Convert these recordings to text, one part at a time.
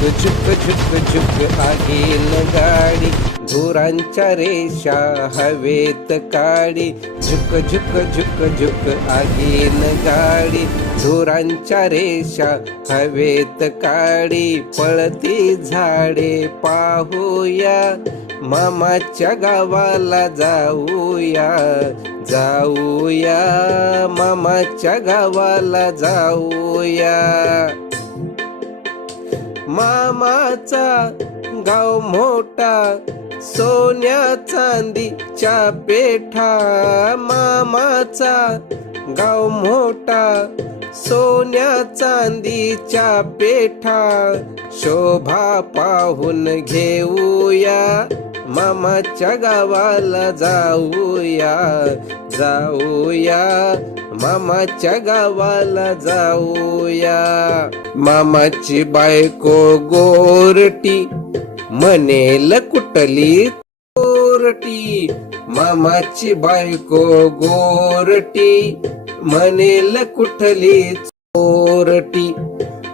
झुक झुक झुक झुक आगील गाडी धुरांच्या रेषा हवेत काडी झुक झुक झुक झुक आगीन गाडी धुरांच्या रेषा हवेत काडी पळती झाडे पाहूया मामाच्या गावाला जाऊया जाऊया मामाच्या गावाला जाऊया मामाचा गाव मोठा सोन्या चांदीच्या पेठा. मामाचा गाव मोठा सोन्या चांदीच्या पेठा. शोभा पाहून घेऊया मामाच्या गावाला जाऊया. जाऊया. मामाच्या गावाला जाऊया. मामाची बायको गोरटी म्हणेल कुठली गोरटी मामाची बायको गोरटी म्हणेल कुठली चोरटी.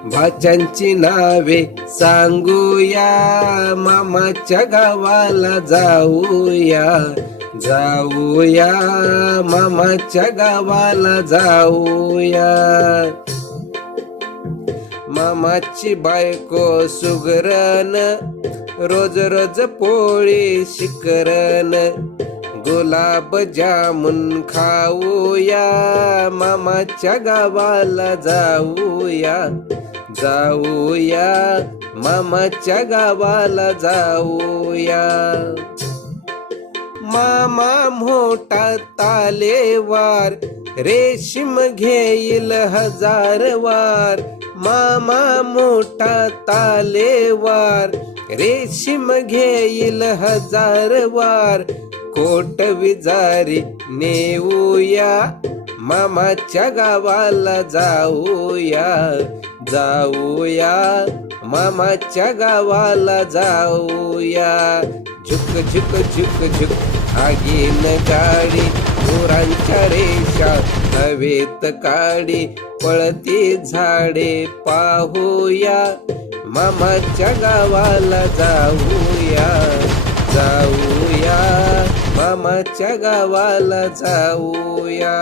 भाच्यांची नावे सांगूया. मामाच्या गावाला जाऊया. जाऊया मामाच्या गावाला जाऊया. मामाची बायको सुगरण रोज रोज पोळी शिकरण गुलाब जामुन खाऊया. मामाच्या गावाला जाऊया जाऊया मामाच्या गावाला जाऊया. मामा मोठा तालेवार रेशीम घेईल हजार वार. मामा मोठा तालेवार रेशीम घेईल हजार वार. कोट विजारी नेऊया. मामाच्या गावाला जाऊया. जाऊया. मामाच्या गावाला जाऊया. झुक झुक झुक झुक. आगीन गाडी मोरांच्या रेषा हवेत काडी. पळती झाडे पाहूया. मामाच्या गावाला जाऊया. जाऊया. मामाच्या गावाला जाऊया.